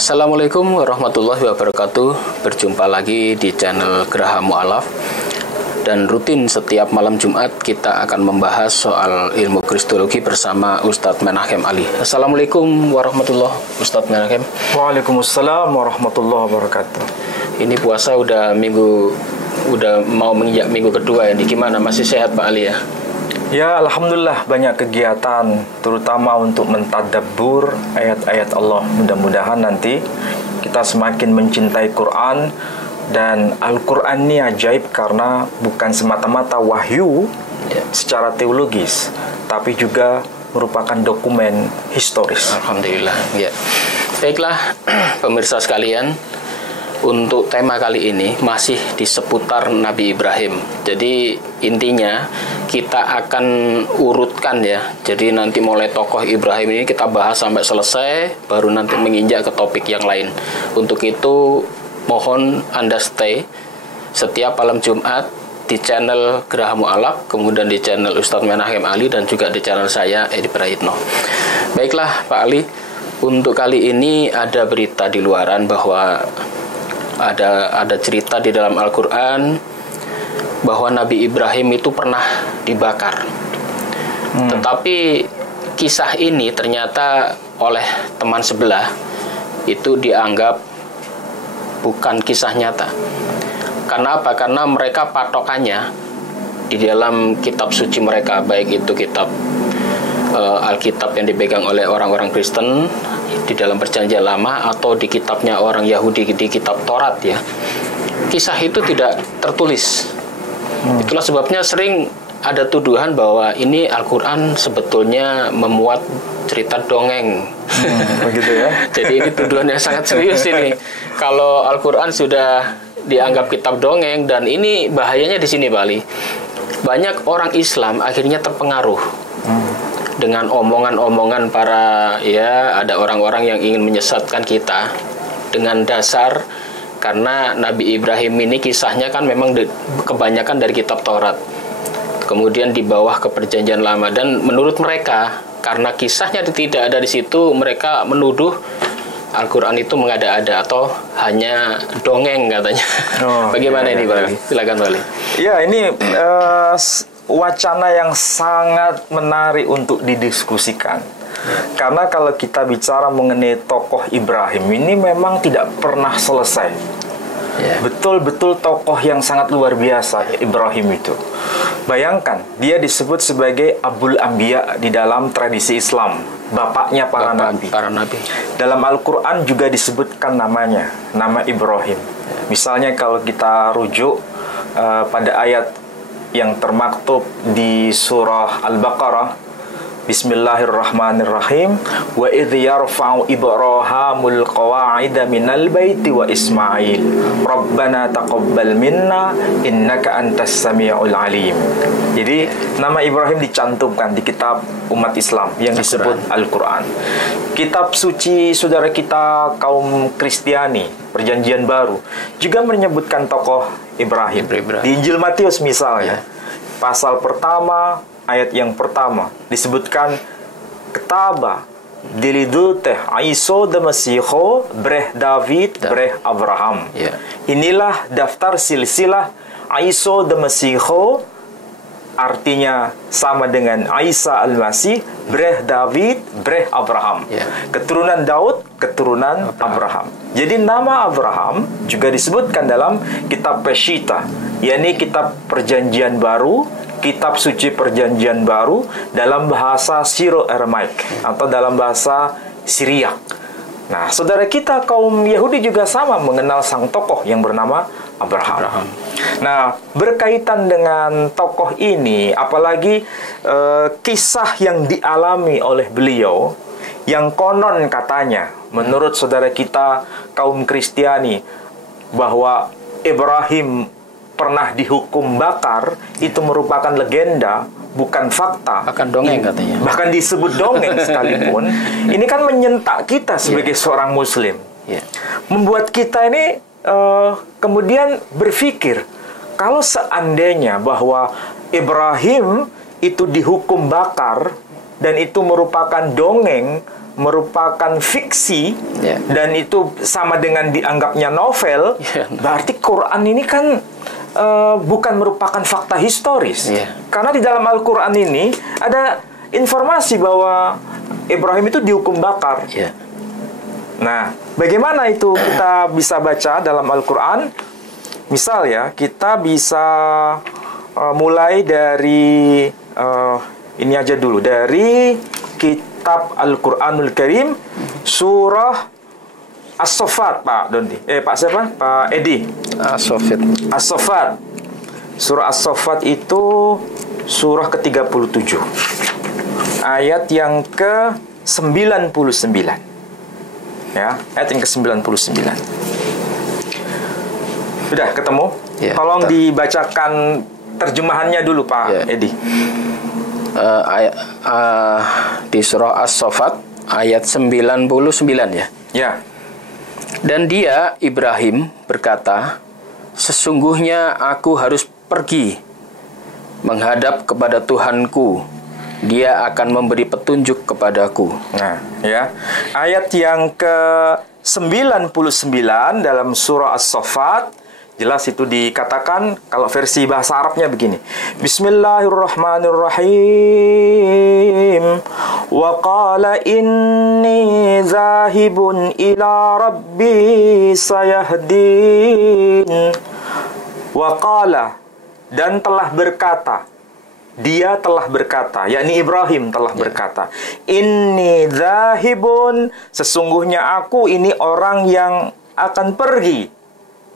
Assalamualaikum warahmatullahi wabarakatuh. Berjumpa lagi di channel Geraha Mu'alaf. Dan rutin setiap malam Jumat kita akan membahas soal ilmu kristologi bersama Ustadz Menachem Ali. Assalamualaikum warahmatullahi wabarakatuh, Ustadz Menachem. Waalaikumsalam warahmatullahi wabarakatuh. Ini puasa udah mau menginjak minggu kedua ini. Gimana, masih sehat Pak Ali ya? Ya, alhamdulillah banyak kegiatan, terutama untuk mentadabbur ayat-ayat Allah. Mudah-mudahan nanti kita semakin mencintai Quran. Dan Al-Quran ini ajaib karena bukan semata-mata wahyu secara teologis, tapi juga merupakan dokumen historis. Alhamdulillah. Ya. Baiklah, pemirsa sekalian, untuk tema kali ini masih di seputar Nabi Ibrahim. Jadi intinya kita akan urutkan ya. Jadi nanti mulai tokoh Ibrahim ini kita bahas sampai selesai, baru nanti menginjak ke topik yang lain. Untuk itu mohon Anda stay setiap malam Jumat di channel Geraha Mu'alaf, kemudian di channel Ustadz Menachem Ali, dan juga di channel saya, Edi Prayitno. Baiklah Pak Ali, untuk kali ini ada berita di luaran bahwa ada cerita di dalam Al-Quran bahwa Nabi Ibrahim itu pernah dibakar. Tetapi kisah ini ternyata oleh teman sebelah itu dianggap bukan kisah nyata. Karena apa? Karena mereka patokannya di dalam kitab suci mereka, baik itu kitab Alkitab yang dipegang oleh orang-orang Kristen di dalam Perjanjian Lama, atau di kitabnya orang Yahudi di kitab Taurat ya. Kisah itu tidak tertulis. Itulah sebabnya sering ada tuduhan bahwa ini Al-Quran sebetulnya memuat cerita dongeng. Begitu ya. Jadi ini tuduhan yang sangat serius ini. Kalau Al-Quran sudah dianggap kitab dongeng, dan ini bahayanya di sini Bali. Banyak orang Islam akhirnya terpengaruh dengan omongan-omongan ada orang-orang yang ingin menyesatkan kita dengan dasar karena Nabi Ibrahim ini kisahnya kan memang kebanyakan dari kitab Taurat. Kemudian di bawah ke Perjanjian Lama, dan menurut mereka karena kisahnya tidak ada di situ, mereka menuduh Al-Quran itu mengada-ada atau hanya dongeng katanya. Bagaimana ini Pak? Silakan Pak. Ya, ini wacana yang sangat menarik untuk didiskusikan. Karena kalau kita bicara mengenai tokoh Ibrahim ini memang tidak pernah selesai. Betul-betul tokoh yang sangat luar biasa Ibrahim itu. Bayangkan, dia disebut sebagai Abul Anbiya di dalam tradisi Islam, bapaknya para nabi. Dalam Al-Quran juga disebutkan namanya, nama Ibrahim. Misalnya kalau kita rujuk pada ayat yang termaktub di surah Al-Baqarah, Bismillahirrahmanirrahim. Wa idh yarfa'u Ibrahimul qawa'ida minal baiti wa Ismail. Rabbana taqabbal minna innaka antas sami'ul alim. Jadi nama Ibrahim dicantumkan di kitab umat Islam yang disebut Al-Quran. Kitab suci saudara kita kaum Kristiani, Perjanjian Baru, juga menyebutkan tokoh Ibrahim. Di Injil Matius misalnya, pasal pertama, ayat yang pertama disebutkan ketaba diliduteh Aiso de Masiho breh David breh Abraham. Inilah daftar silsilah Aiso de Masiho, artinya sama dengan Isa al-Masih, breh David breh Abraham. Keturunan Daud, keturunan Abraham. Jadi nama Abraham juga disebutkan dalam kitab Peshitta, yakni kitab Perjanjian Baru, kitab suci Perjanjian Baru dalam bahasa Syro-Aramaik atau dalam bahasa Syriak. Nah, saudara kita kaum Yahudi juga sama mengenal sang tokoh yang bernama Abraham. Nah, berkaitan dengan tokoh ini, apalagi kisah yang dialami oleh beliau, yang konon katanya, menurut saudara kita kaum Kristiani, bahwa Ibrahim pernah dihukum bakar, itu merupakan legenda, bukan fakta. Bahkan dongeng katanya. Bahkan disebut dongeng sekalipun. Ini kan menyentak kita sebagai seorang Muslim. Membuat kita ini kemudian berpikir, kalau seandainya bahwa Ibrahim itu dihukum bakar dan itu merupakan dongeng, merupakan fiksi Ya. dan itu sama dengan dianggapnya novel, Ya. berarti Quran ini kan bukan merupakan fakta historis. Ya. Karena di dalam Al-Quran ini ada informasi bahwa Ibrahim itu dihukum bakar. Ya. Nah, bagaimana itu kita bisa baca dalam Al-Quran? Misal ya, kita bisa mulai dari ini aja dulu, dari kitab Al-Quranul Karim, surah As-Saffat, Pak Dondi. Pak siapa? Pak Edi. As-Saffat. As-Saffat. Surah As-Saffat itu surah ke-37. Ayat yang ke-99. Ya, ayat yang ke-99. Sudah ketemu? Ya, Tolong dibacakan terjemahannya dulu, Pak Ya. Edi. Di surah As-Saffat ayat 99 ya. Ya. Dan dia, Ibrahim, berkata, sesungguhnya aku harus pergi menghadap kepada Tuhanku. Dia akan memberi petunjuk kepadaku. Nah, ya. Ayat yang ke-99 dalam surah As-Saffat, jelas itu dikatakan, kalau versi bahasa Arabnya begini. Bismillahirrahmanirrahim. Wa qala inni zahibun ila rabbi sayahdin. Wa qala, dan telah berkata, dia telah berkata, yakni Ibrahim telah berkata, inni zahibun, sesungguhnya aku ini orang yang akan pergi.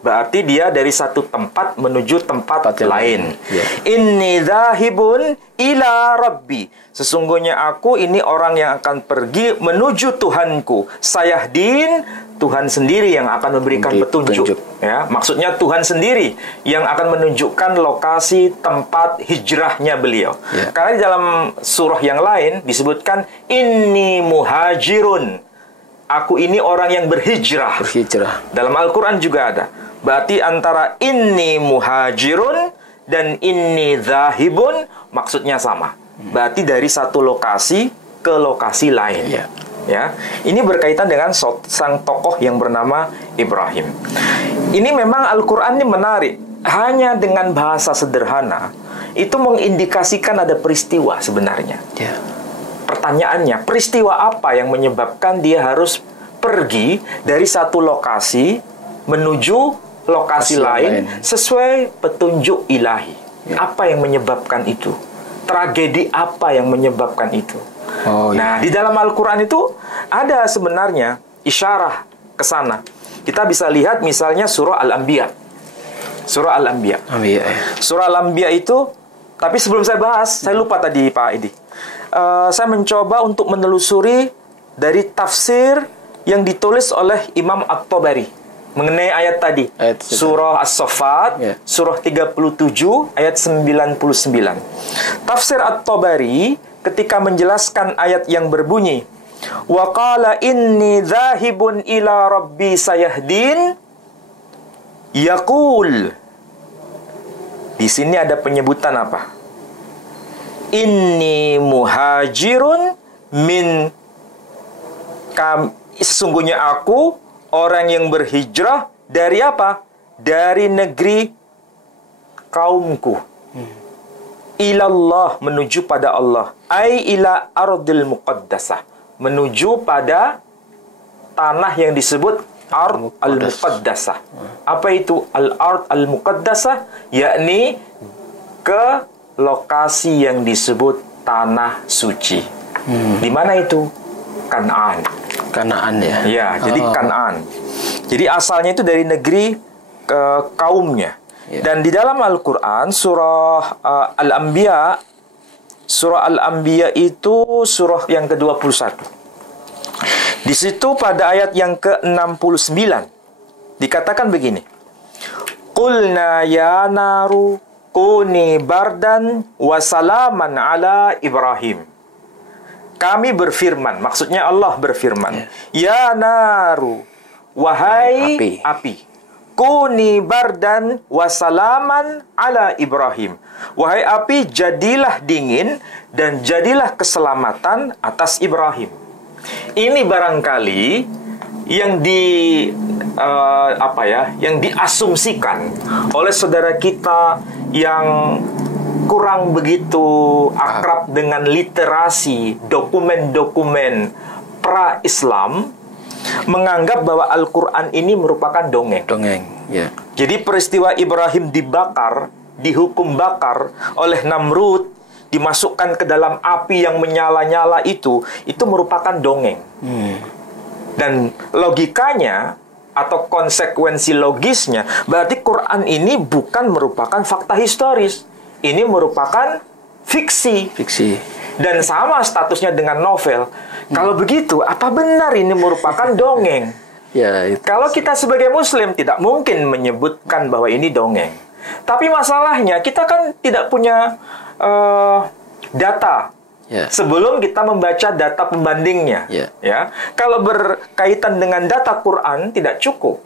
Berarti dia dari satu tempat menuju tempat lain. Ya. Inni zahibun ila rabbi, sesungguhnya aku ini orang yang akan pergi menuju Tuhanku. Sayahdin, Tuhan sendiri yang akan memberikan petunjuk. Ya, maksudnya Tuhan sendiri yang akan menunjukkan lokasi tempat hijrahnya beliau. Ya. Karena di dalam surah yang lain disebutkan inni muhajirun, aku ini orang yang berhijrah. Dalam Al-Quran juga ada. Berarti antara inni muhajirun dan inni zahibun maksudnya sama. Berarti dari satu lokasi ke lokasi lain. Ya. Ya, ini berkaitan dengan sang tokoh yang bernama Ibrahim. Ini memang Al-Quran ini menarik. Hanya dengan bahasa sederhana itu mengindikasikan ada peristiwa sebenarnya. Ya. Pertanyaannya, peristiwa apa yang menyebabkan dia harus pergi dari satu lokasi menuju lokasi lain sesuai petunjuk ilahi? Ya. Apa yang menyebabkan itu? Tragedi apa yang menyebabkan itu? Oh, Nah, di dalam Al-Quran itu ada sebenarnya isyarah ke sana. Kita bisa lihat misalnya surah Al-Anbiya. Surah Al-Anbiya. Ya. Surah Al-Anbiya itu, tapi sebelum saya bahas, saya lupa tadi Pak Edi. Saya mencoba untuk menelusuri dari tafsir yang ditulis oleh Imam At-Tabari mengenai ayat tadi. Surah As-Saffat, surah 37, ayat 99. Tafsir At-Tabari ketika menjelaskan ayat yang berbunyi, wa qala inni dzahibun ila rabbi sayahdin, yaqul. Di sini ada penyebutan apa? Inni muhajirun min sesungguhnya aku orang yang berhijrah dari apa? Dari negeri kaumku. Ilallah, menuju pada Allah. Ai ila ardil muqaddasah, menuju pada tanah yang disebut ard al-muqaddasah. Apa itu al-ard al-muqaddasah? Yakni ke lokasi yang disebut tanah suci. Di mana itu? Kanaan. Kanaan ya. Ya, jadi Kanaan. Jadi asalnya itu dari negeri kaumnya. Ya. Dan di dalam Al-Quran surah Al-Anbiya, surah Al-Anbiya itu surah yang ke-21. Di situ pada ayat yang ke-69 dikatakan begini. Qulna ya naru kuni bardan wa salaman ala Ibrahim. Kami berfirman, maksudnya Allah berfirman, ya naru, wahai api. Kuni bardan wasalaman ala Ibrahim. Wahai api, jadilah dingin dan jadilah keselamatan atas Ibrahim. Ini barangkali yang yang diasumsikan oleh saudara kita yang kurang begitu akrab dengan literasi dokumen-dokumen pra-Islam, menganggap bahwa Al-Quran ini merupakan dongeng. Ya. Jadi peristiwa Ibrahim dibakar, dihukum bakar oleh Namrud, dimasukkan ke dalam api yang menyala-nyala itu merupakan dongeng. Dan logikanya atau konsekuensi logisnya, berarti Quran ini bukan merupakan fakta historis. Ini merupakan fiksi. Dan sama statusnya dengan novel. Kalau begitu, apa benar ini merupakan dongeng? Ya, Kalau kita sebagai Muslim tidak mungkin menyebutkan bahwa ini dongeng. Tapi masalahnya kita kan tidak punya data. Sebelum kita membaca data pembandingnya. Ya, kalau berkaitan dengan data Quran tidak cukup.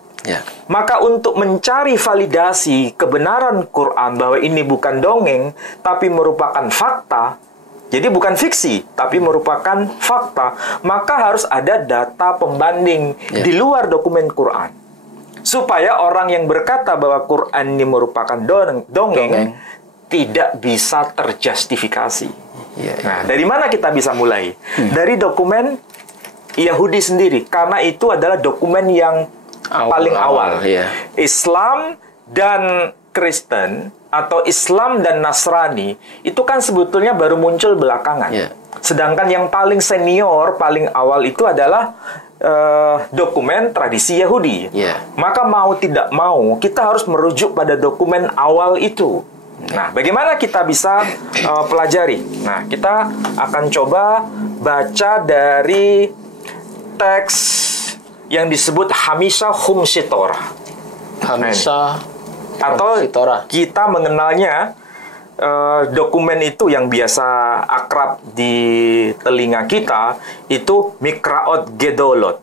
Maka untuk mencari validasi kebenaran Quran bahwa ini bukan dongeng, tapi merupakan fakta, jadi bukan fiksi, tapi merupakan fakta, maka harus ada data pembanding di luar dokumen Quran. Supaya orang yang berkata bahwa Quran ini merupakan dongeng tidak bisa terjustifikasi. Nah, dari mana kita bisa mulai? Dari dokumen Yahudi sendiri, karena itu adalah dokumen yang paling awal. Islam dan Kristen atau Islam dan Nasrani itu kan sebetulnya baru muncul belakangan. Sedangkan yang paling senior, paling awal itu adalah dokumen tradisi Yahudi. Maka mau tidak mau kita harus merujuk pada dokumen awal itu. Nah, bagaimana kita bisa pelajari? Nah, kita akan coba baca dari teks yang disebut Hamisha Khumsi Torah. Atau kita mengenalnya dokumen itu yang biasa akrab di telinga kita itu Mikraot Gedolot.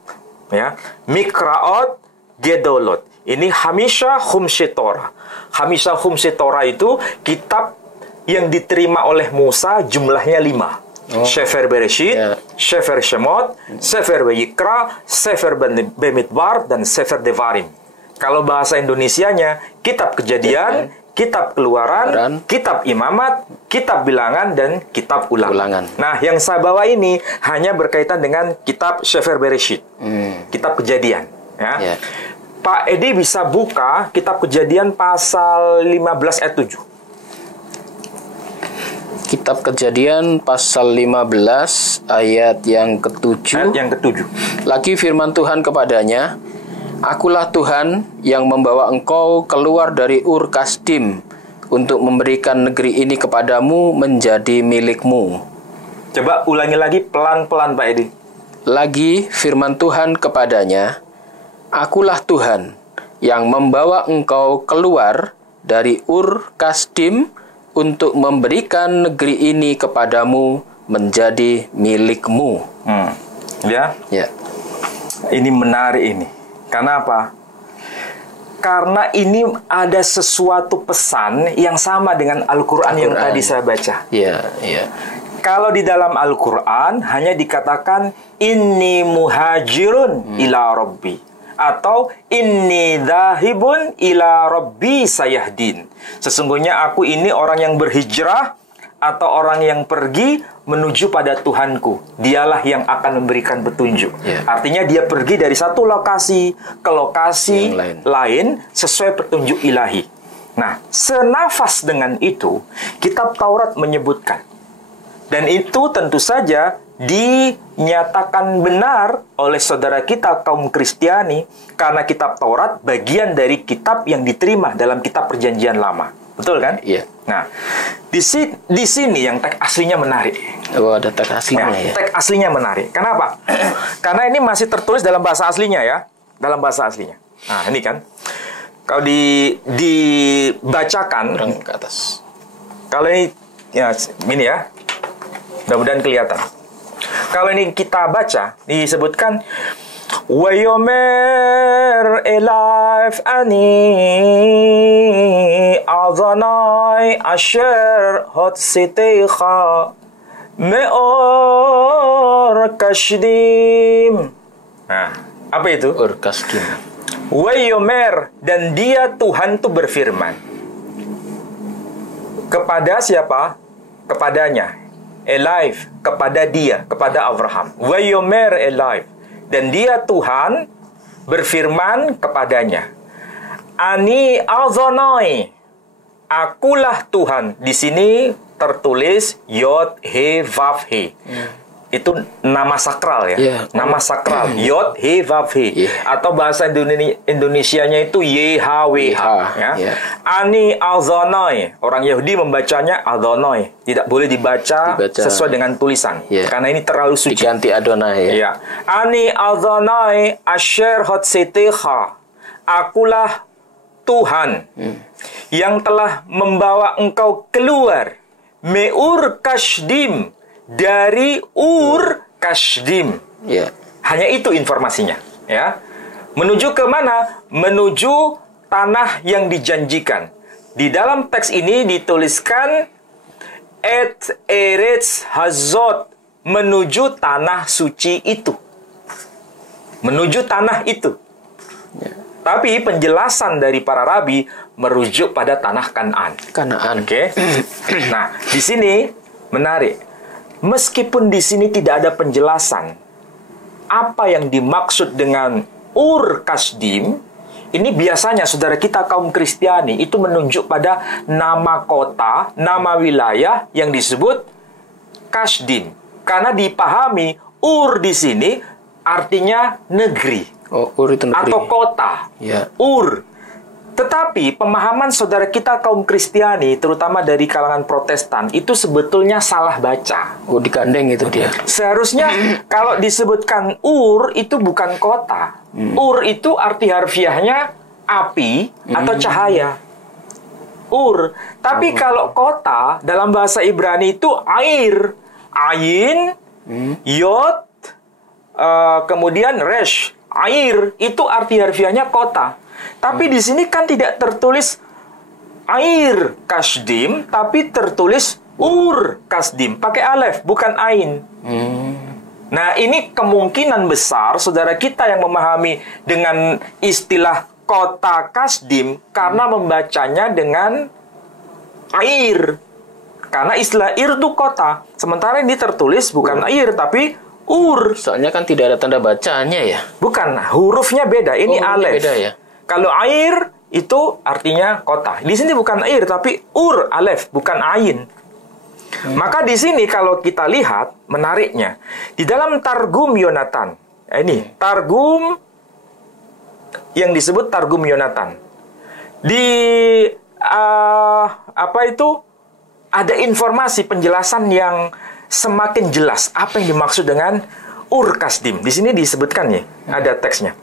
Ya, Mikraot Gedolot. Ini Hamisha Khumsi Torah. Hamisha Khumsi Torah itu kitab yang diterima oleh Musa, jumlahnya 5. Sefer Bereshit, Sefer Shemot, Sefer Vayikra, Sefer Bemidbar, dan Sefer Devarim. Kalau bahasa Indonesianya, Kitab Kejadian, Kitab Keluaran, Kitab Imamat, Kitab Bilangan, dan Kitab Ulangan. Nah, yang saya bawa ini hanya berkaitan dengan Kitab Sefer Bereshit, Kitab Kejadian. Ya. Pak Edi bisa buka Kitab Kejadian pasal 15 ayat 7. Kitab Kejadian pasal 15 ayat yang ke-7. Lagi firman Tuhan kepadanya, Akulah Tuhan yang membawa engkau keluar dari Ur Kasdim untuk memberikan negeri ini kepadamu menjadi milikmu. Coba ulangi lagi pelan-pelan Pak Edi. Lagi firman Tuhan kepadanya, Akulah Tuhan yang membawa engkau keluar dari Ur Kasdim untuk memberikan negeri ini kepadamu menjadi milikmu. Ya. Ini menarik ini. Karena apa? Karena ini ada sesuatu pesan yang sama dengan Al-Quran yang tadi saya baca. Kalau di dalam Al-Quran hanya dikatakan inni muhajirun ila rabbi, atau inni dhahibun ila rabbi sayahdin. Sesungguhnya aku ini orang yang berhijrah atau orang yang pergi menuju pada Tuhanku. Dialah yang akan memberikan petunjuk. Artinya dia pergi dari satu lokasi ke lokasi lain sesuai petunjuk ilahi. Nah, senafas dengan itu, kitab Taurat menyebutkan. Dan itu tentu saja dinyatakan benar oleh saudara kita kaum Kristiani karena kitab Taurat bagian dari kitab yang diterima dalam kitab Perjanjian Lama. Betul kan? Nah, di sini yang teks aslinya menarik. Ada teks aslinya Teks aslinya menarik. Kenapa? Karena ini masih tertulis dalam bahasa aslinya ya. Dalam bahasa aslinya. Nah, ini kan. Kalau dibacakan ke atas. Kalau ini ya. Mudah-mudahan kelihatan. Kalau ini kita baca, disebutkan Wayomer elaf ani azanai asher hot siteikha Me'or Kashdim. Nah, apa itu? Ur Kasdim. Wayomer, dan dia Tuhan itu berfirman. Kepada siapa? Kepadanya. Alive, kepada dia, kepada Abraham. Wayomer alive, dan dia Tuhan berfirman kepadanya. Ani azonai, akulah Tuhan. Di sini tertulis Yod He Vav He. Itu nama sakral ya. Yeah. Nama sakral Yod He Vav He. Yeah. Atau bahasa Indonesianya itu YHWH ya. Yeah. Ani azonai. Orang Yahudi membacanya Adonai. Tidak boleh dibaca sesuai dengan tulisan. Yeah. Karena ini terlalu suci. Diganti Adonai ya. Ya. Ani azonai asher hotseteha. Akulah Tuhan yang telah membawa engkau keluar Meur Kashdim, dari Ur Kashdim. Ya. Hanya itu informasinya, ya. Menuju ke mana? Menuju tanah yang dijanjikan. Di dalam teks ini dituliskan Et Eretz Hazot, menuju tanah suci itu. Menuju tanah itu. Ya. Tapi penjelasan dari para rabi merujuk pada tanah Kanaan. Kanaan. Oke. Nah, di sini menarik. Meskipun di sini tidak ada penjelasan apa yang dimaksud dengan Ur Kasdim, ini biasanya saudara kita kaum Kristiani itu menunjuk pada nama kota, nama wilayah yang disebut Kasdim. Karena dipahami Ur di sini artinya negeri. Oh, Ur itu negeri. Atau kota. Ya. Ur. Tetapi pemahaman saudara kita kaum Kristiani, terutama dari kalangan Protestan, itu sebetulnya salah baca. Oh, digandeng itu dia. Seharusnya kalau disebutkan Ur itu bukan kota. Ur itu arti harfiahnya api atau cahaya. Ur. Tapi kalau kota dalam bahasa Ibrani itu air. Ain, yod, kemudian resh. Air itu arti harfiahnya kota. Tapi di sini kan tidak tertulis air Kasdim, tapi tertulis Ur Kasdim. Pakai alef, bukan ain. Nah, ini kemungkinan besar saudara kita yang memahami dengan istilah kota Kasdim karena membacanya dengan air. Karena istilah air itu kota. Sementara ini tertulis bukan air, tapi Ur. Soalnya kan tidak ada tanda bacanya ya. Bukan, hurufnya beda. Ini alef. Beda ya. Kalau air itu artinya kota. Di sini bukan air, tapi Ur alef, bukan ain. Maka di sini kalau kita lihat menariknya di dalam Targum Yonatan. Ini Targum yang disebut Targum Yonatan. Di apa itu ada informasi penjelasan yang semakin jelas apa yang dimaksud dengan Ur Kasdim. Di sini disebutkan ya, ada teksnya.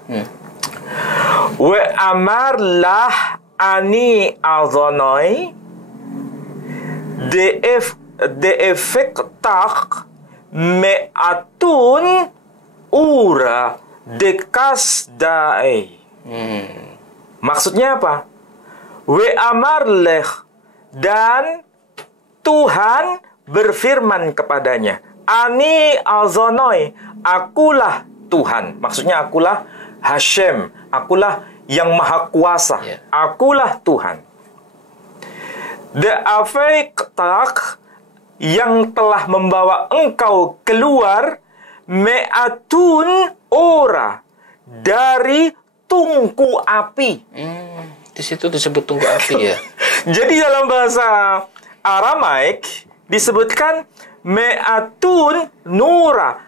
Wa amar lah ani azonoi de efektak me'atun ura dekas dae. Maksudnya apa? Wa amar leh, dan Tuhan berfirman kepadanya, ani azonoi, akulah Tuhan. Maksudnya akulah Hashem, akulah yang maha kuasa. Akulah Tuhan. The afektak, yang telah membawa engkau keluar me'atun ora, dari tungku api. Di situ disebut tungku api ya. Jadi dalam bahasa Aramaik disebutkan me'atun nura,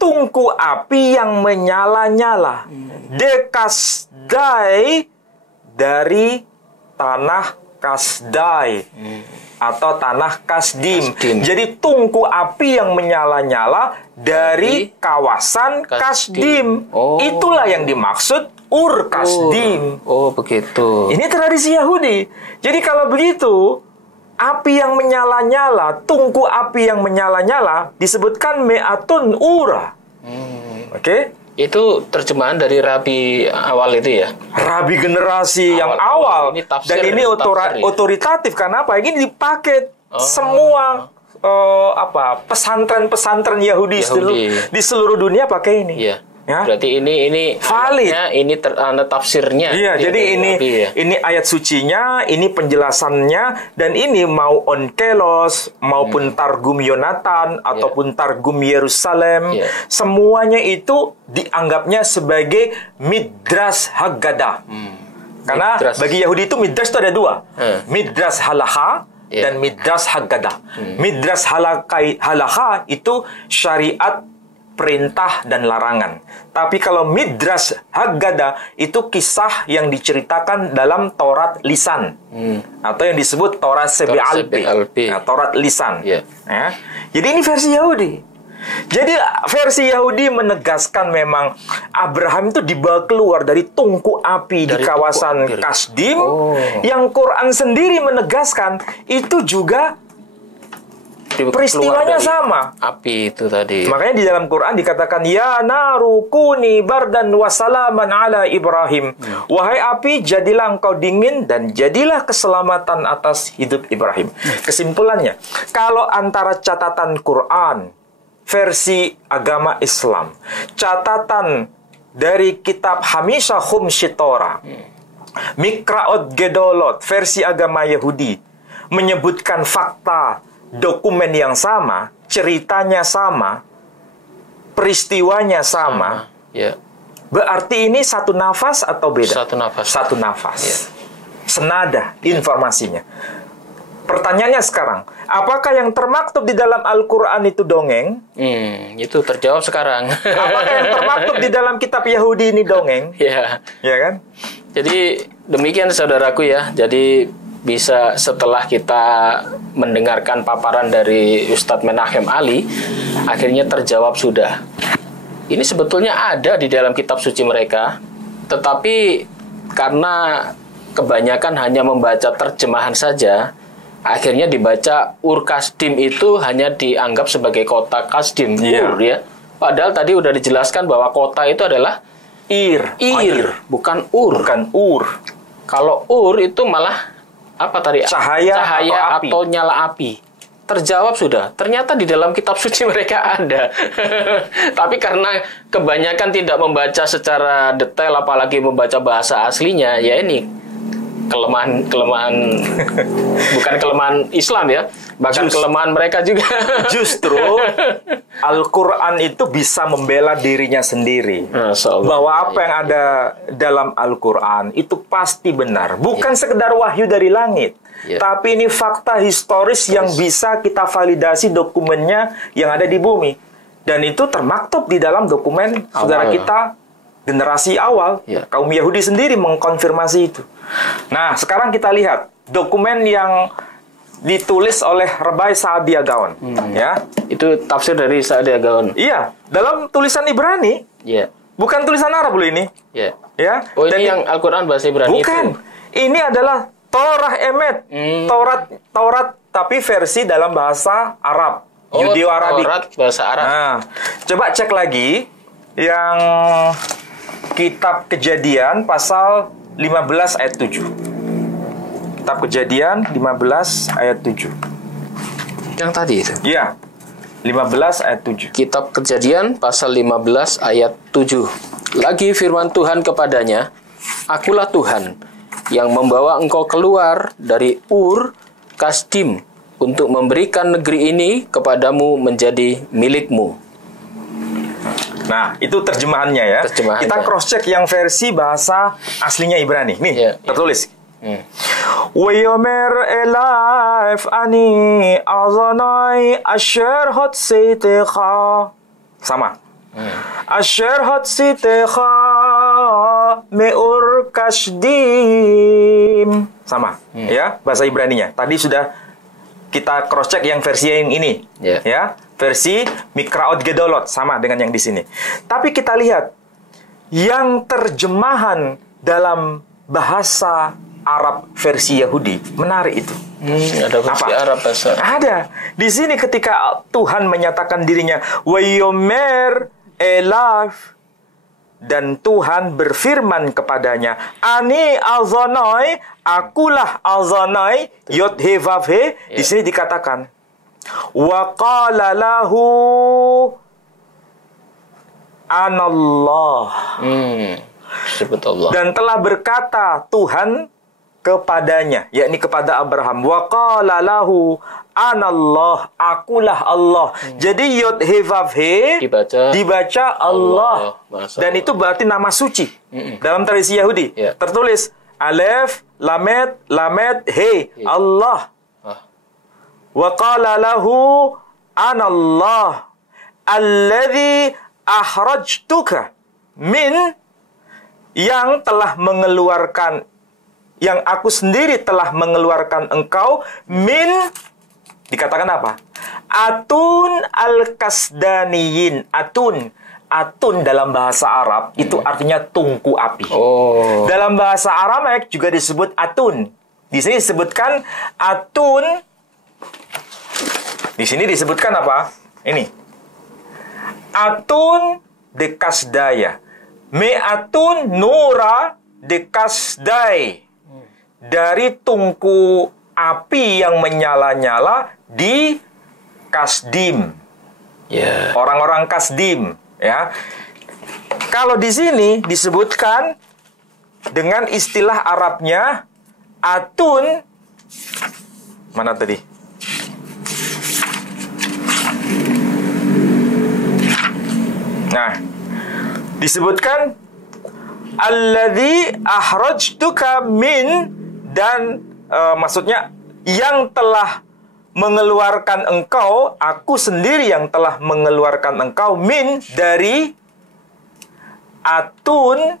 tungku api yang menyala-nyala. Dekasdai, dari tanah Kasdai atau tanah Kasdim. Jadi tungku api yang menyala-nyala dari kawasan Kasdim. Itulah yang dimaksud Ur Kasdim. Oh, begitu. Ini tradisi Yahudi. Jadi kalau begitu, api yang menyala-nyala, tungku api yang menyala-nyala disebutkan me'atun ura. Oke? Itu terjemahan dari rabi awal itu ya? Rabi generasi yang awal. Ini tafsir, dan ini otoritatif. Karena apa? Ini dipakai semua pesantren-pesantren Yahudi di seluruh dunia pakai ini. Iya. Ya? Berarti ini valid. Ini tafsirnya. Iya, jadi ini ayat sucinya, ini penjelasannya, dan ini mau Onkelos maupun Targum Yonatan ataupun Targum Yerusalem, semuanya itu dianggapnya sebagai Midrash Haggadah. Karena bagi Yahudi itu Midrash itu ada dua, Midrash Halacha dan Midrash Haggadah. Midrash Halacha itu syariat, perintah dan larangan. Tapi kalau Midrash Haggadah itu kisah yang diceritakan dalam Taurat lisan, atau yang disebut Taurat Sebe'alpi. Nah, Taurat lisan. Ya. Jadi ini versi Yahudi. Jadi versi Yahudi menegaskan memang Abraham itu dibawa keluar dari tungku api di kawasan Kasdim. Yang Quran sendiri menegaskan itu juga peristiwanya sama. Api itu tadi. Makanya di dalam Quran dikatakan ya naru kuni bardan wa salaman ala Ibrahim. Wahai api, jadilah engkau dingin dan jadilah keselamatan atas hidup Ibrahim. Kesimpulannya, kalau antara catatan Quran versi agama Islam, catatan dari kitab Hamisha Humshitora, Mikraot Gedolot versi agama Yahudi menyebutkan fakta, dokumen yang sama, ceritanya sama, peristiwanya sama. Berarti ini satu nafas atau beda? Satu nafas. Senada informasinya. Pertanyaannya sekarang, apakah yang termaktub di dalam Al-Quran itu dongeng? Itu terjawab sekarang. Apakah yang termaktub di dalam kitab Yahudi ini dongeng? Ya kan? Jadi demikian saudaraku ya. Jadi bisa setelah kita mendengarkan paparan dari Ustadz Menachem Ali, akhirnya terjawab sudah. Ini sebetulnya ada di dalam kitab suci mereka, tetapi karena kebanyakan hanya membaca terjemahan saja, akhirnya dibaca Ur Kasdim itu hanya dianggap sebagai kota Kasdim. Ur, ya. Padahal tadi udah dijelaskan bahwa kota itu adalah Ir, bukan Ur. Kalau Ur itu malah apa tadi? Cahaya atau nyala api. Terjawab sudah. Ternyata di dalam kitab suci mereka ada. Tapi karena kebanyakan tidak membaca secara detail, apalagi membaca bahasa aslinya, ya ini kelemahan bukan kelemahan Islam ya, bahkan kelemahan mereka juga. Justru Al-Quran itu bisa membela dirinya sendiri, bahwa apa yang ada dalam Al-Quran itu pasti benar, bukan sekedar wahyu dari langit, tapi ini fakta historis yang bisa kita validasi dokumennya yang ada di bumi, dan itu termaktub di dalam dokumen saudara kita generasi awal. Kaum Yahudi sendiri mengkonfirmasi itu. Nah, sekarang kita lihat dokumen yang ditulis oleh Rabbi Saadia Gaon. Ya, itu tafsir dari Saadia Gaon. Iya, dalam tulisan Ibrani. Bukan tulisan Arab loh ini. Ya. Oh, ini yang Al-Quran bahasa Ibrani. Bukan. Ini adalah Torah Emet. Taurat tapi versi dalam bahasa Arab. Judeo-Arabik. Taurat bahasa Arab. Nah, coba cek lagi yang Kitab Kejadian pasal 15 ayat 7. Kitab Kejadian 15 ayat 7. Yang tadi itu? Iya. 15 ayat 7. Kitab Kejadian pasal 15 ayat 7. Lagi firman Tuhan kepadanya, Akulah Tuhan yang membawa engkau keluar dari Ur Kasdim untuk memberikan negeri ini kepadamu menjadi milikmu. Nah, itu terjemahannya ya. Kita cross-check yang versi bahasa aslinya Ibrani. Nih, tertulis. Wayomer elaf ani azanai asher hot sitecha. Sama. Asher hot sitecha meur kasdim. Sama. Ya, bahasa Ibraninya. Tadi sudah kita cross-check yang versi yang ini. Ya. Versi Mikraot Gedolot sama dengan yang di sini. Tapi kita lihat yang terjemahan dalam bahasa Arab versi Yahudi menarik itu. Ada versi Arab bahasa. Ada. Di sini ketika Tuhan menyatakan dirinya Wayomer elaf, dan Tuhan berfirman kepadanya, Ani azanai, akulah azanai, yod he vav he. Di sini dikatakan Wa qala lahu anallah. Disebut Allah. Dan telah berkata Tuhan kepadanya, yakni kepada Abraham. Wa qala lahu anallah, akulah Allah. Jadi yod he vav he dibaca Allah. Dan itu berarti nama suci. Dalam tradisi Yahudi tertulis alef lamet he Allah. Wa qala lahu anallah alladzi akhrajtuka min, yang telah mengeluarkan, yang aku sendiri telah mengeluarkan engkau min, dikatakan apa? Atun al-kasdaniyin. Atun dalam bahasa Arab itu artinya tungku api. Dalam bahasa Aramek juga disebut atun. Di sini disebutkan atun. Di sini disebutkan apa? Ini. Atun de kasdaya. Me'atun nura de kasdai. Dari tungku api yang menyala-nyala di Kasdim. Orang-orang Kasdim, ya. Kalau di sini disebutkan dengan istilah Arabnya atun, mana tadi? Nah, disebutkan alladzi akhrajtuka min, dan maksudnya yang telah mengeluarkan engkau, aku sendiri yang telah mengeluarkan engkau min, dari atun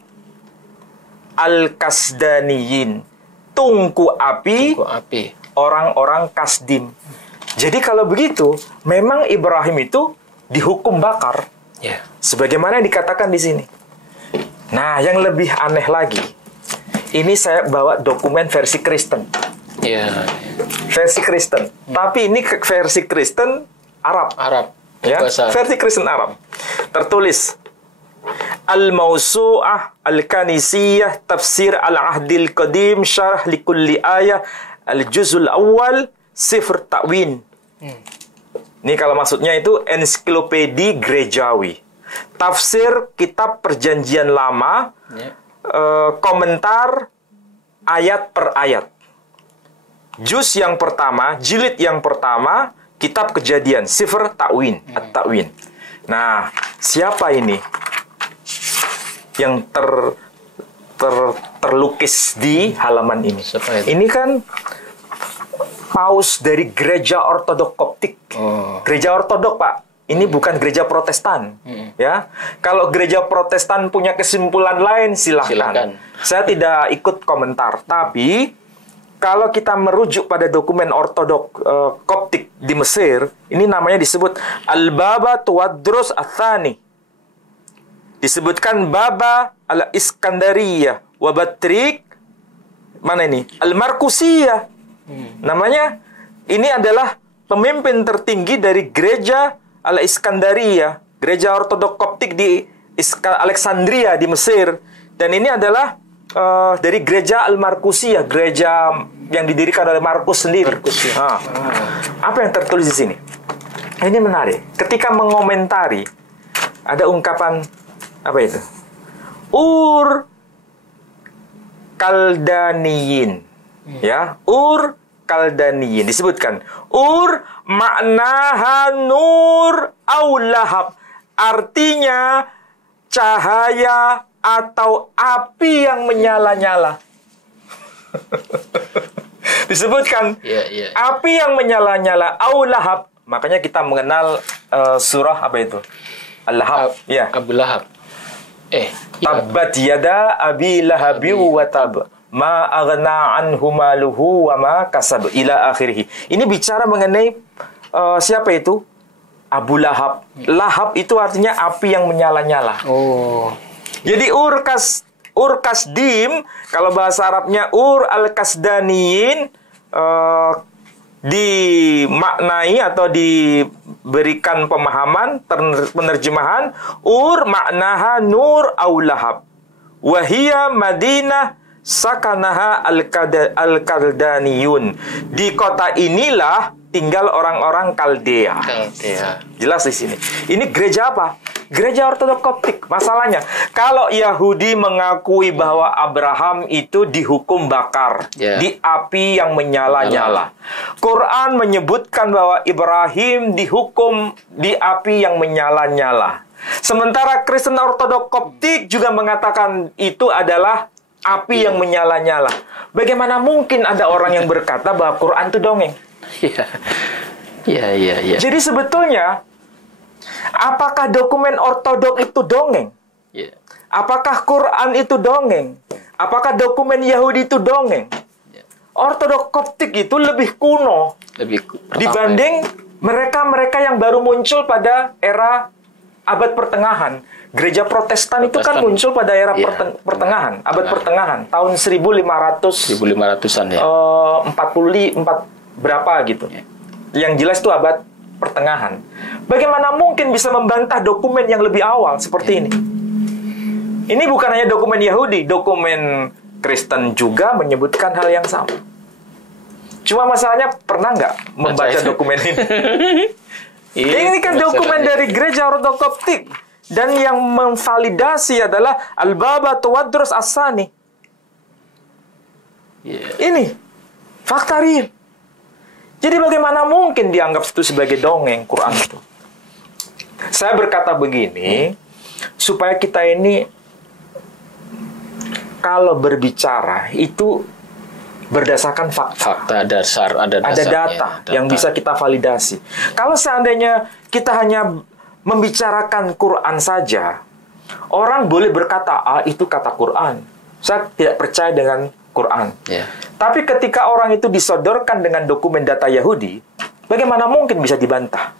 al-kasdaniyin, tungku api orang-orang Kasdim. Jadi kalau begitu, memang Ibrahim itu dihukum bakar. Sebagaimana yang dikatakan di sini. Nah, yang lebih aneh lagi, ini saya bawa dokumen versi Kristen. Versi Kristen. Tapi ini versi Kristen Arab. Ya, versi Kristen Arab. Tertulis Al-Mawsu'ah Al-Kanisiyah Tafsir Al-Ahdil Qadim Syarah Likulli Ayah Al-Juzul Awal Sifr Ta'win. Ini kalau maksudnya itu ensiklopedi gerejawi. Tafsir kitab perjanjian lama, komentar ayat per ayat. Juz yang pertama, jilid yang pertama, kitab kejadian, Sifr Ta'win, At-Ta'win. Nah, siapa ini yang terlukis di halaman ini? Ini kan paus dari gereja ortodok Koptik. Gereja ortodok, Pak. Ini bukan gereja Protestan. Ya. Kalau gereja Protestan punya kesimpulan lain, silahkan. Saya tidak ikut komentar. Tapi kalau kita merujuk pada dokumen ortodok Koptik di Mesir, ini namanya disebut Al-Baba Tuwadros Athani. Disebutkan Baba al-Iskandariyah Wabatrik, mana ini? Al-Markusiyah. Namanya, ini adalah pemimpin tertinggi dari gereja Al-Iskandariyah, gereja ortodok Koptik di Alexandria di Mesir. Dan ini adalah dari gereja Al-Markusiyah, gereja yang didirikan oleh Markus sendiri. Apa yang tertulis di sini? Ini menarik. Ketika mengomentari, ada ungkapan apa itu? Ur Kaldaniyin. Ya, Ur Kaldaniyin disebutkan. Ur maknaha nur au lahab. Artinya cahaya atau api yang menyala-nyala. Disebutkan api yang menyala-nyala au lahab. Makanya kita mengenal surah apa itu? Al-Lahab. Abu Lahab. Tabbat yada abi lahabi wa tab. Ma aghna anhu maluhu wa ma kasab ila akhirih. Ini bicara mengenai siapa itu? Abu Lahab. Lahab itu artinya api yang menyala-nyala. Jadi Ur Kasdim, kalau bahasa Arabnya Ur al-Kasdaniyin, dimaknai atau diberikan pemahaman, penerjemahan Ur maknaha nur au lahab. Wahia Madinah sakanaha al-Kaldaniyun. Di kota inilah tinggal orang-orang Kaldea. Jelas di sini. Ini gereja apa? Gereja Ortodoks Koptik. Masalahnya, kalau Yahudi mengakui bahwa Abraham itu dihukum bakar di api yang menyala-nyala. Quran menyebutkan bahwa Ibrahim dihukum di api yang menyala-nyala. Sementara Kristen Ortodoks Koptik juga mengatakan itu adalah api yang menyala-nyala. Bagaimana mungkin ada orang yang berkata bahwa Quran itu dongeng? Iya. Jadi sebetulnya, apakah dokumen ortodok itu dongeng? Apakah Quran itu dongeng? Apakah dokumen Yahudi itu dongeng? Ortodok Koptik itu lebih kuno dibanding mereka-mereka yang baru muncul pada era abad pertengahan. Gereja Protestan itu kan muncul pada era pertengahan, abad pertengahan, tahun 1500-an ya. 44 berapa gitu. Yang jelas itu abad pertengahan. Bagaimana mungkin bisa membantah dokumen yang lebih awal seperti ini? Ini bukan hanya dokumen Yahudi, dokumen Kristen juga menyebutkan hal yang sama. Cuma masalahnya pernah nggak membaca dokumen ini? Ini kan dokumen dari Gereja Ortodoks Koptik. Dan yang memvalidasi adalah Al-Baba Tawadrus As-Sani. Ini fakta real. Jadi bagaimana mungkin dianggap itu sebagai dongeng Quran itu? Saya berkata begini, supaya kita ini kalau berbicara itu berdasarkan fakta dasar, ada data yang bisa kita validasi. Kalau seandainya kita hanya membicarakan Quran saja, orang boleh berkata, itu kata Quran. Saya tidak percaya dengan Quran. Tapi ketika orang itu disodorkan dengan dokumen data Yahudi, bagaimana mungkin bisa dibantah?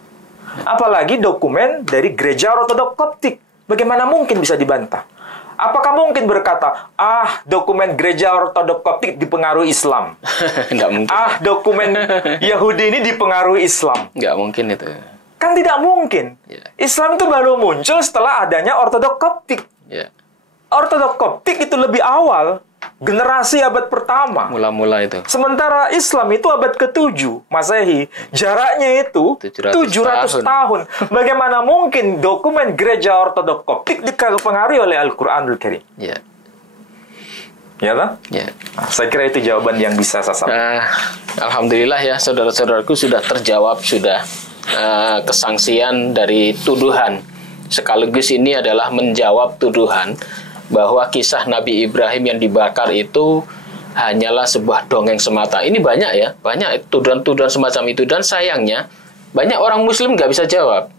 Apalagi dokumen dari Gereja Ortodoks Koptik. Bagaimana mungkin bisa dibantah? Apakah mungkin berkata, dokumen Gereja Ortodoks Koptik dipengaruhi Islam? Nggak mungkin. Dokumen Yahudi ini dipengaruhi Islam? Nggak mungkin itu. Kan tidak mungkin. Islam itu baru muncul setelah adanya Ortodoks Koptik. Ortodoks Koptik itu lebih awal, generasi abad pertama. Mula-mula itu. Sementara Islam itu abad ke-7 Masehi. Jaraknya itu 700 tahun. Bagaimana mungkin dokumen Gereja Ortodoks Koptik dipengaruhi oleh Al-Quranul Karim? Ya kan? Saya kira itu jawaban yang bisa saya sampaikan. Alhamdulillah ya, saudara-saudaraku, sudah terjawab, sudah kesangsian dari tuduhan. Sekaligus ini adalah menjawab tuduhan bahwa kisah Nabi Ibrahim yang dibakar itu hanyalah sebuah dongeng semata. Ini banyak ya, banyak tuduhan-tuduhan semacam itu. Dan sayangnya, banyak orang muslim nggak bisa jawab.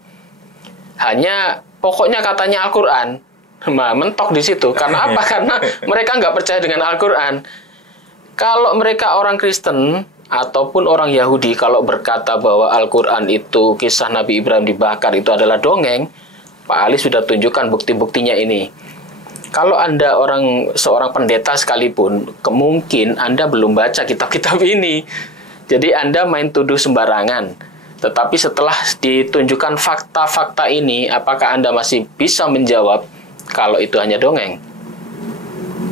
Hanya pokoknya katanya Al-Quran. Mentok di situ. Karena apa? Karena mereka nggak percaya dengan Al-Quran. Kalau mereka orang Kristen ataupun orang Yahudi, kalau berkata bahwa Al-Quran itu kisah Nabi Ibrahim dibakar itu adalah dongeng, Pak Ali sudah tunjukkan bukti-buktinya ini. Kalau Anda seorang pendeta sekalipun, kemungkin Anda belum baca kitab-kitab ini. Jadi Anda main tuduh sembarangan. Tetapi setelah ditunjukkan fakta-fakta ini, apakah Anda masih bisa menjawab kalau itu hanya dongeng?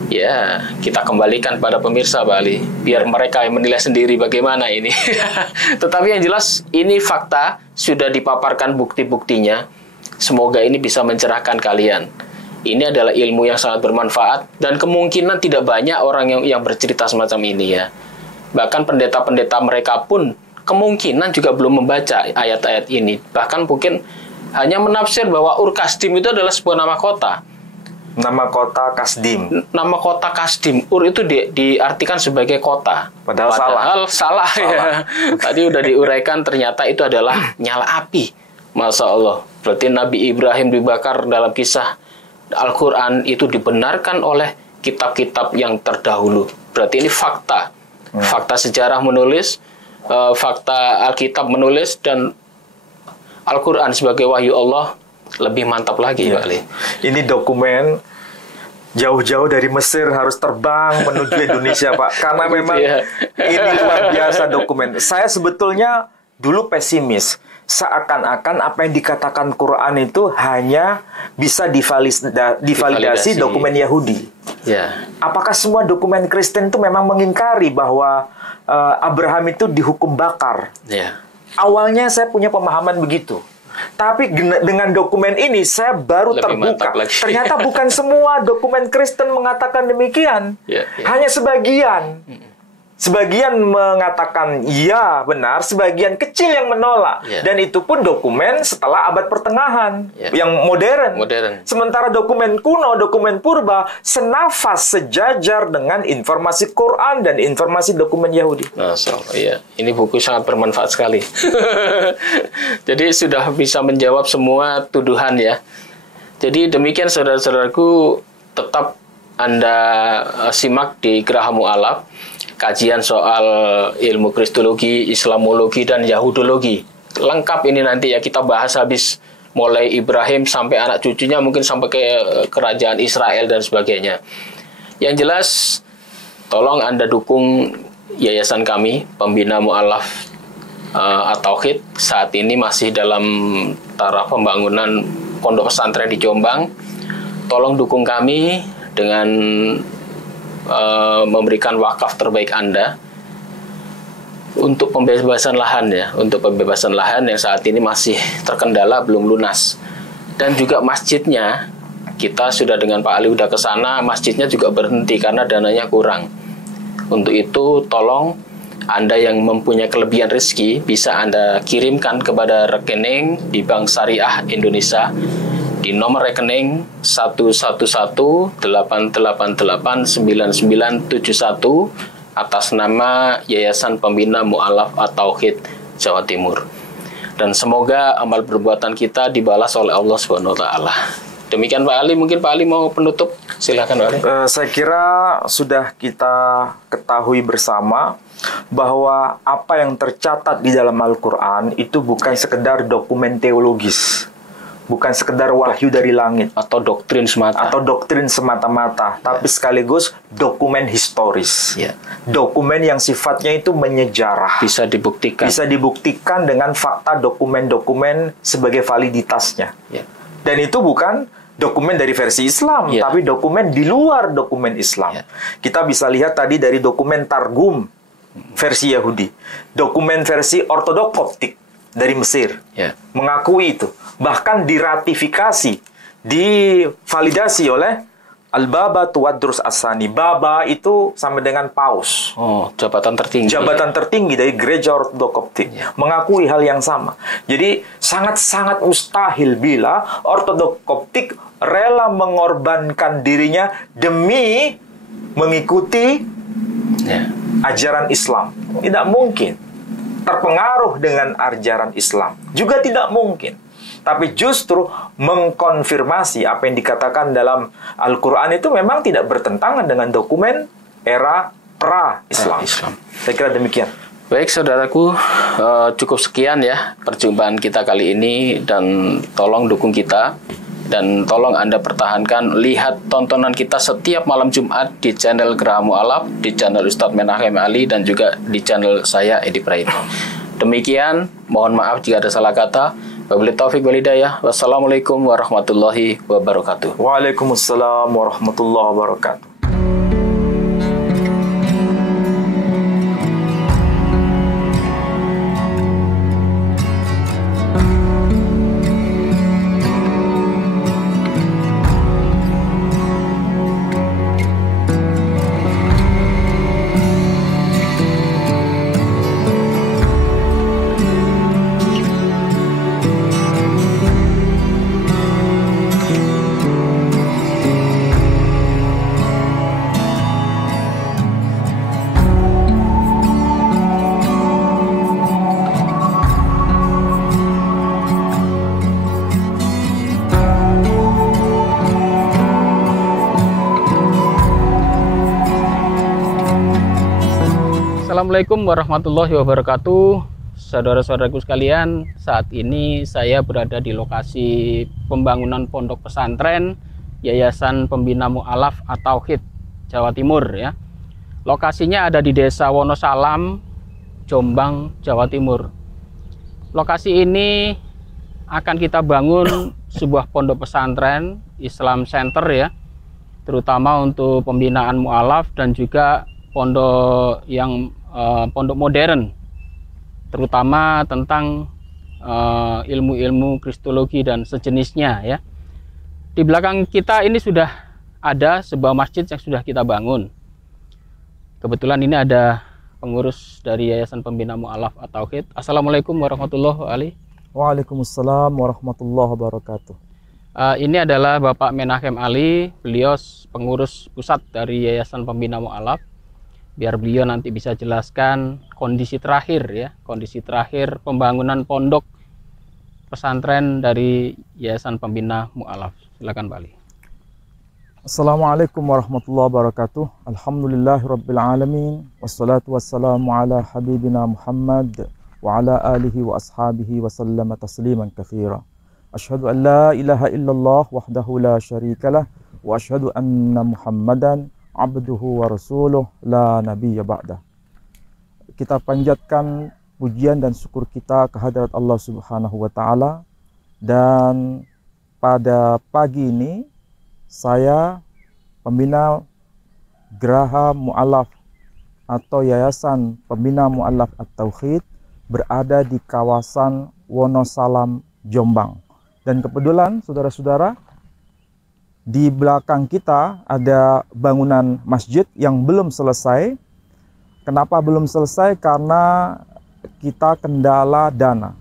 Ya, kita kembalikan pada pemirsa, Pak Ali, biar mereka yang menilai sendiri bagaimana ini. Tetapi yang jelas, ini fakta, sudah dipaparkan bukti-buktinya. Semoga ini bisa mencerahkan kalian. Ini adalah ilmu yang sangat bermanfaat, dan kemungkinan tidak banyak orang yang bercerita semacam ini ya. Bahkan pendeta-pendeta mereka pun kemungkinan juga belum membaca ayat-ayat ini. Bahkan mungkin hanya menafsir bahwa Ur-Kasdim itu adalah sebuah nama kota. Nama kota Kasdim. Nama kota Kasdim. Ur itu diartikan sebagai kota. Padahal salah. Ya. Tadi udah diuraikan, ternyata itu adalah nyala api. Masya Allah. Berarti Nabi Ibrahim dibakar dalam kisah Al-Quran itu dibenarkan oleh kitab-kitab yang terdahulu. Berarti ini fakta. Fakta sejarah menulis, fakta Alkitab menulis, dan Al-Quran sebagai wahyu Allah lebih mantap lagi, Pak Ali. Ini dokumen jauh-jauh dari Mesir harus terbang menuju Indonesia, Pak. Karena memang ini luar biasa dokumen. Saya sebetulnya dulu pesimis. seakan-akan apa yang dikatakan Quran itu hanya bisa divalidasi dokumen Yahudi. Ya. Apakah semua dokumen Kristen itu memang mengingkari bahwa Abraham itu dihukum bakar? Ya. Awalnya saya punya pemahaman begitu. Tapi dengan dokumen ini saya baru Lebih terbuka. mantap lagi. Ternyata bukan semua dokumen Kristen mengatakan demikian. Ya. Hanya sebagian. Sebagian mengatakan iya benar, sebagian kecil yang menolak. Ya. Dan itu pun dokumen setelah abad pertengahan, yang modern. Sementara dokumen kuno, dokumen purba, senafas, sejajar dengan informasi Quran dan informasi dokumen Yahudi. Masya Allah, iya. Ini buku sangat bermanfaat sekali. Jadi sudah bisa menjawab semua tuduhan ya. Jadi demikian saudara-saudaraku, tetap Anda simak di Geraha Mu'alaf, kajian soal ilmu Kristologi, Islamologi, dan Yahudologi. Lengkap ini nanti ya, kita bahas habis mulai Ibrahim sampai anak cucunya, mungkin sampai ke kerajaan Israel dan sebagainya. Yang jelas, tolong Anda dukung yayasan kami, Pembina Mu'alaf At-Tauhid. Saat ini masih dalam taraf pembangunan pondok pesantren di Jombang. Tolong dukung kami dengan memberikan wakaf terbaik Anda untuk pembebasan lahan ya, untuk pembebasan lahan yang saat ini masih terkendala, belum lunas. Dan juga masjidnya, kita sudah dengan Pak Ali udah ke sana, masjidnya juga berhenti karena dananya kurang. Untuk itu tolong Anda yang mempunyai kelebihan rezeki bisa Anda kirimkan kepada rekening di Bank Syariah Indonesia di nomor rekening 11188899971 atas nama Yayasan Pembina Mu'alaf At-Tauhid Jawa Timur. Dan semoga amal perbuatan kita dibalas oleh Allah Subhanahu wa taala. Demikian Pak Ali, mungkin Pak Ali mau penutup, silakan Pak Ali. Saya kira sudah kita ketahui bersama bahwa apa yang tercatat di dalam Al-Qur'an itu bukan sekedar dokumen teologis. Bukan sekedar wahyu dari langit atau doktrin semata-mata, tapi sekaligus dokumen historis. Dokumen yang sifatnya itu menyejarah. Bisa dibuktikan dengan fakta dokumen-dokumen sebagai validitasnya. Dan itu bukan dokumen dari versi Islam, tapi dokumen di luar dokumen Islam. Kita bisa lihat tadi dari dokumen Targum versi Yahudi, dokumen versi Ortodok Koptik dari Mesir, mengakui itu. Bahkan diratifikasi, divalidasi oleh Al-Baba Tuwadrus As-Sani. Baba itu sama dengan paus. Jabatan tertinggi. Jabatan tertinggi dari gereja Ortodok Koptik. Mengakui hal yang sama. Jadi sangat-sangat mustahil bila Ortodok Koptik rela mengorbankan dirinya demi mengikuti ajaran Islam. Tidak mungkin. Terpengaruh dengan ajaran Islam. Juga tidak mungkin. Tapi justru mengkonfirmasi apa yang dikatakan dalam Al-Quran itu memang tidak bertentangan dengan dokumen era pra-Islam. Saya kira demikian. Baik saudaraku, cukup sekian ya perjumpaan kita kali ini, dan tolong dukung kita. Dan tolong Anda pertahankan, lihat tontonan kita setiap malam Jumat di channel Geraha Mu'alaf, di channel Ustadz Menachem Ali, dan juga di channel saya, Edi Praitno. Demikian, mohon maaf jika ada salah kata. Wabillahi taufiq wal hidayah. Wassalamualaikum warahmatullahi wabarakatuh. Waalaikumsalam warahmatullahi wabarakatuh. Assalamualaikum warahmatullahi wabarakatuh. Saudara-saudaraku sekalian, saat ini saya berada di lokasi pembangunan pondok pesantren Yayasan Pembina Mu'alaf At-Tauhid Jawa Timur ya. Lokasinya ada di Desa Wonosalam, Jombang, Jawa Timur. Lokasi ini akan kita bangun sebuah pondok pesantren Islam Center ya, terutama untuk pembinaan mu'alaf dan juga pondok yang pondok modern, terutama tentang ilmu-ilmu kristologi dan sejenisnya ya. Di belakang kita ini sudah ada sebuah masjid yang sudah kita bangun. Kebetulan ini ada pengurus dari Yayasan Pembina Mu'alaf At-Tauhid. Assalamualaikum warahmatullahi wabarakatuh. Waalaikumsalam warahmatullahi wabarakatuh. Ini adalah Bapak Menahem Ali, beliau pengurus pusat dari Yayasan Pembina Mu'alaf. Biar beliau nanti bisa jelaskan kondisi terakhir ya, kondisi terakhir pembangunan pondok pesantren dari Yayasan Pembina Mu'alaf. Silakan Pak Ali. Assalamualaikum warahmatullahi wabarakatuh. Alhamdulillahirabbil alamin wassalatu wassalamu ala habibina Muhammad wa ala alihi wa ashabihi wa sallama tasliman katsira. Asyhadu an la ilaha illallah wahdahu la syarikalah wa asyhadu anna Muhammadan abduhu wa rasuluh la nabiyya ba'dah. Kita panjatkan pujian dan syukur kita kehadirat Allah Subhanahu wa taala, dan pada pagi ini saya, pembina Geraha Mu'alaf atau Yayasan Pembina Mu'alaf At-Tauhid, berada di kawasan Wonosalam, Jombang. Dan kebetulan saudara-saudara, di belakang kita ada bangunan masjid yang belum selesai. Kenapa belum selesai? Karena kita kendala dana.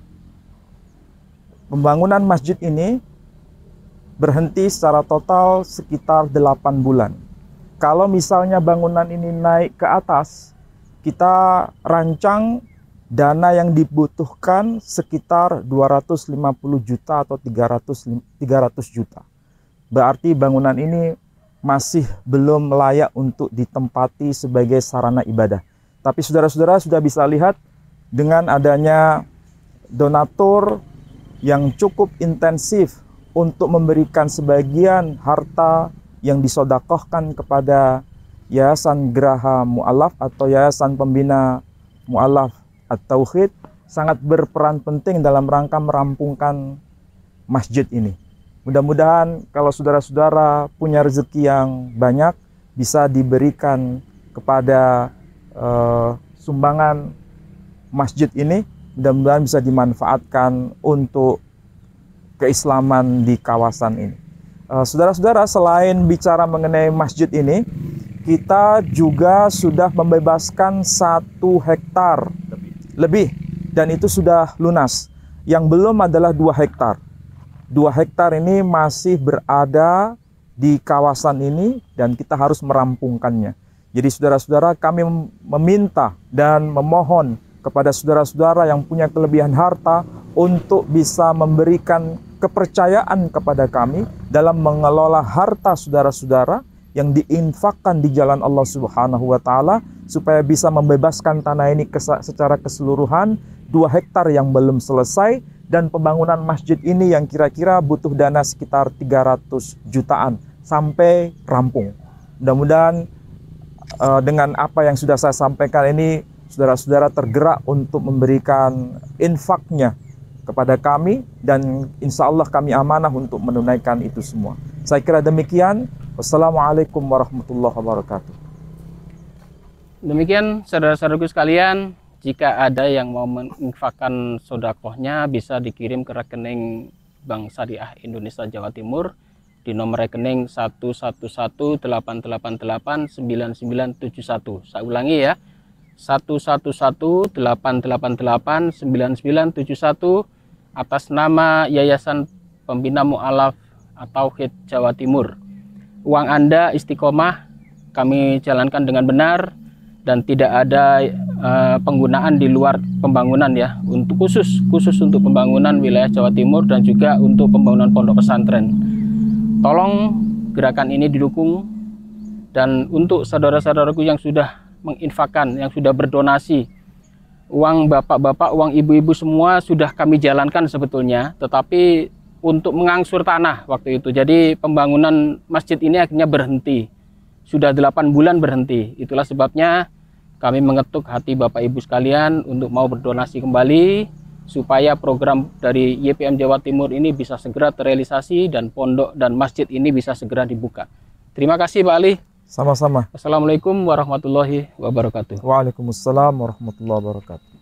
Pembangunan masjid ini berhenti secara total sekitar 8 bulan. Kalau misalnya bangunan ini naik ke atas, kita rancang dana yang dibutuhkan sekitar 250 juta atau 300 juta. Berarti bangunan ini masih belum layak untuk ditempati sebagai sarana ibadah. Tapi saudara-saudara sudah bisa lihat dengan adanya donatur yang cukup intensif untuk memberikan sebagian harta yang disodakohkan kepada Yayasan Geraha Mu'alaf atau Yayasan Pembina Mu'alaf At-Tauhid, sangat berperan penting dalam rangka merampungkan masjid ini. Mudah-mudahan kalau saudara-saudara punya rezeki yang banyak, bisa diberikan kepada sumbangan masjid ini. Mudah-mudahan bisa dimanfaatkan untuk keislaman di kawasan ini. Saudara-saudara, selain bicara mengenai masjid ini, kita juga sudah membebaskan 1 hektar lebih, dan itu sudah lunas. Yang belum adalah 2 hektar. 2 hektar ini masih berada di kawasan ini dan kita harus merampungkannya. Jadi saudara-saudara, kami meminta dan memohon kepada saudara-saudara yang punya kelebihan harta untuk bisa memberikan kepercayaan kepada kami dalam mengelola harta saudara-saudara yang diinfakkan di jalan Allah Subhanahu wa taala, supaya bisa membebaskan tanah ini secara keseluruhan, 2 hektar yang belum selesai, dan pembangunan masjid ini yang kira-kira butuh dana sekitar 300 jutaan sampai rampung. Mudah-mudahan dengan apa yang sudah saya sampaikan ini, saudara-saudara tergerak untuk memberikan infaknya kepada kami, dan insya Allah kami amanah untuk menunaikan itu semua. Saya kira demikian. Wassalamualaikum warahmatullahi wabarakatuh. Demikian saudara-saudaraku sekalian, jika ada yang mau menginfakkan sodakohnya, bisa dikirim ke rekening Bank Syariah Indonesia Jawa Timur di nomor rekening 111888991. Saya ulangi ya, 111888991 atas nama Yayasan Pembina Mu'alaf At-Tauhid Jawa Timur. Uang Anda istiqomah kami jalankan dengan benar dan tidak ada penggunaan di luar pembangunan ya, untuk khusus untuk pembangunan wilayah Jawa Timur dan juga untuk pembangunan pondok pesantren. Tolong gerakan ini didukung, dan untuk saudara-saudaraku yang sudah menginfakkan, yang sudah berdonasi, uang bapak-bapak, uang ibu-ibu semua sudah kami jalankan sebetulnya, tetapi untuk mengangsur tanah waktu itu. Jadi pembangunan masjid ini akhirnya berhenti. Sudah 8 bulan berhenti. Itulah sebabnya kami mengetuk hati Bapak Ibu sekalian untuk mau berdonasi kembali supaya program dari YPM Jawa Timur ini bisa segera terrealisasi dan pondok dan masjid ini bisa segera dibuka. Terima kasih Pak Ali. Sama-sama. Assalamualaikum warahmatullahi wabarakatuh. Waalaikumsalam warahmatullahi wabarakatuh.